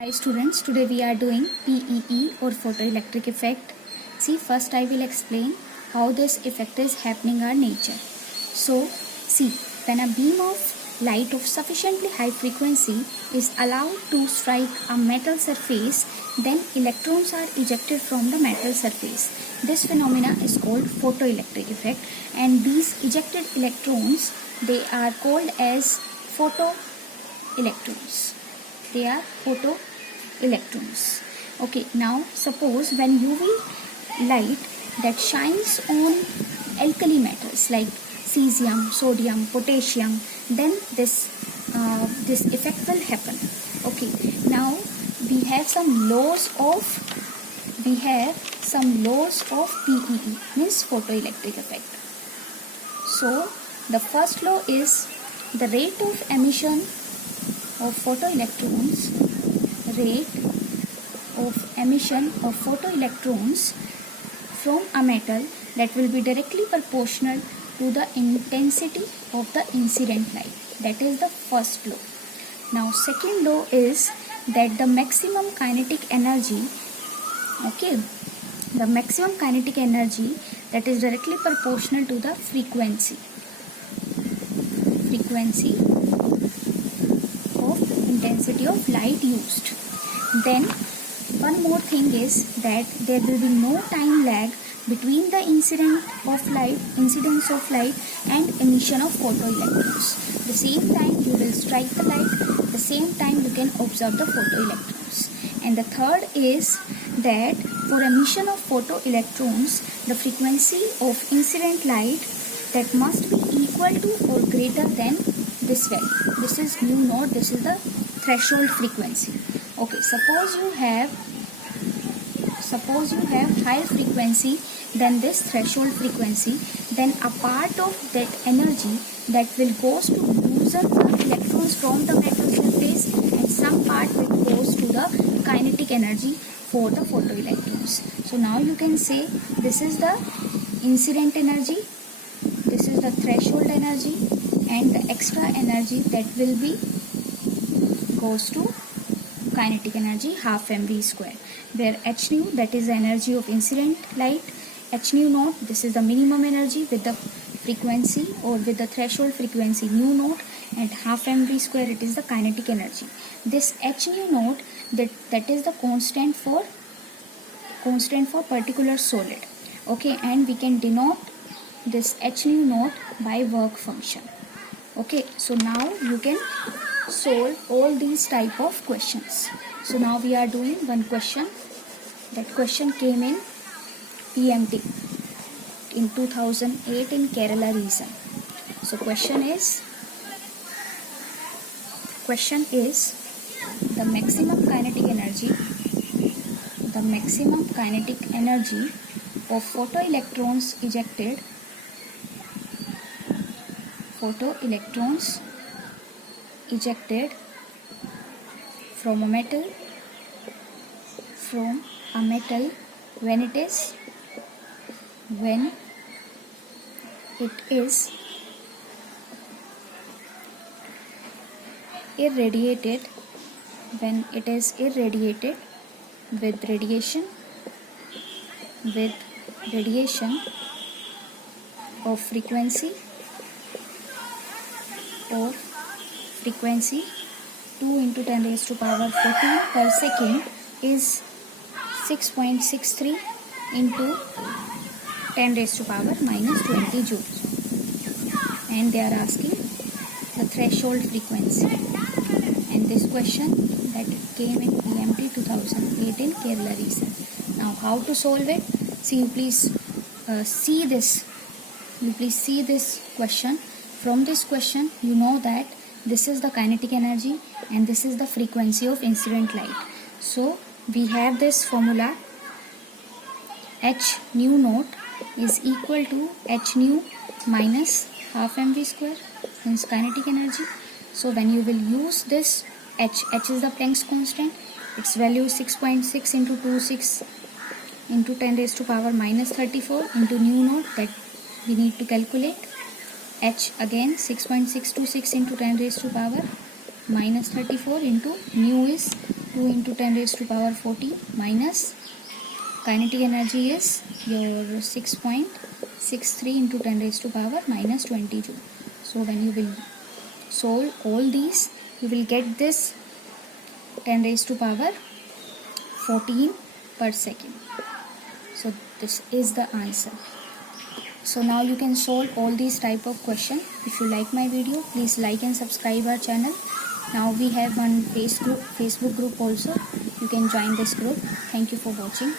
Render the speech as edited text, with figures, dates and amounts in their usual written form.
Hi students, today we are doing PEE or photoelectric effect. See, first I will explain how this effect is happening in nature. So, see, when a beam of light of sufficiently high frequency is allowed to strike a metal surface, then electrons are ejected from the metal surface. This phenomena is called photoelectric effect, and these ejected electrons, they are called as photoelectrons. They are photoelectrons. Okay, now suppose when UV light that shines on alkali metals like cesium, sodium, potassium, then this effect will happen. Okay, now we have some laws of PEE, means photoelectric effect. So the first law is the rate of emission of photoelectrons from a metal that will be directly proportional to the intensity of the incident light. That is the first law. Now second law is that the maximum kinetic energy, that is directly proportional to the frequency of intensity of light used. Then one more thing is that there will be no time lag between the incidence of light and emission of photoelectrons. The same time you will strike the light, the same time you can observe the photoelectrons. And the third is that for emission of photoelectrons, the frequency of incident light that must be equal to or greater than this value. This is mu naught, this is the threshold frequency. Okay, suppose you have higher frequency than this threshold frequency, then a part of that energy that will goes to loosen the electrons from the metal surface, and some part will goes to the kinetic energy for the photoelectrons. So now you can say this is the incident energy, this is the threshold energy, and the extra energy that will be goes to kinetic energy, half mv square, where h nu, that is the energy of incident light, h nu naught, this is the minimum energy with the frequency or with the threshold frequency nu naught, and half mv square, it is the kinetic energy. This h nu naught, that is the constant for particular solid. Okay, and we can denote this h nu naught by work function. Okay, so now you can solve all these type of questions. So now we are doing one question. That question came in PMT in 2008 in Kerala region. So question is the maximum kinetic energy of photoelectrons ejected from a metal when it is irradiated with radiation of frequency 2 into 10 raised to power 14 per second is 6.63 into 10 raised to power minus 20 joules. And they are asking the threshold frequency. And this question that came in PMT 2008 in Kerala region. Now how to solve it? See, you please see this question. From this question, you know that this is the kinetic energy and this is the frequency of incident light. So we have this formula, h nu naught is equal to h nu minus half mv square, means kinetic energy. So when you will use this h is the Planck's constant, its value is 6.6 into 26 into 10 raised to power minus 34 into nu naught, that we need to calculate. H again 6.626 into 10 raised to power minus 34 into nu is 2 into 10 raised to power 40 minus kinetic energy is your 6.63 into 10 raised to power minus 20 joule. So when you will solve all these, you will get this 10 raised to power 14 per second. So this is the answer. So now you can solve all these type of question. If you like my video, please like and subscribe our channel. Now we have one Facebook group also. You can join this group. Thank you for watching.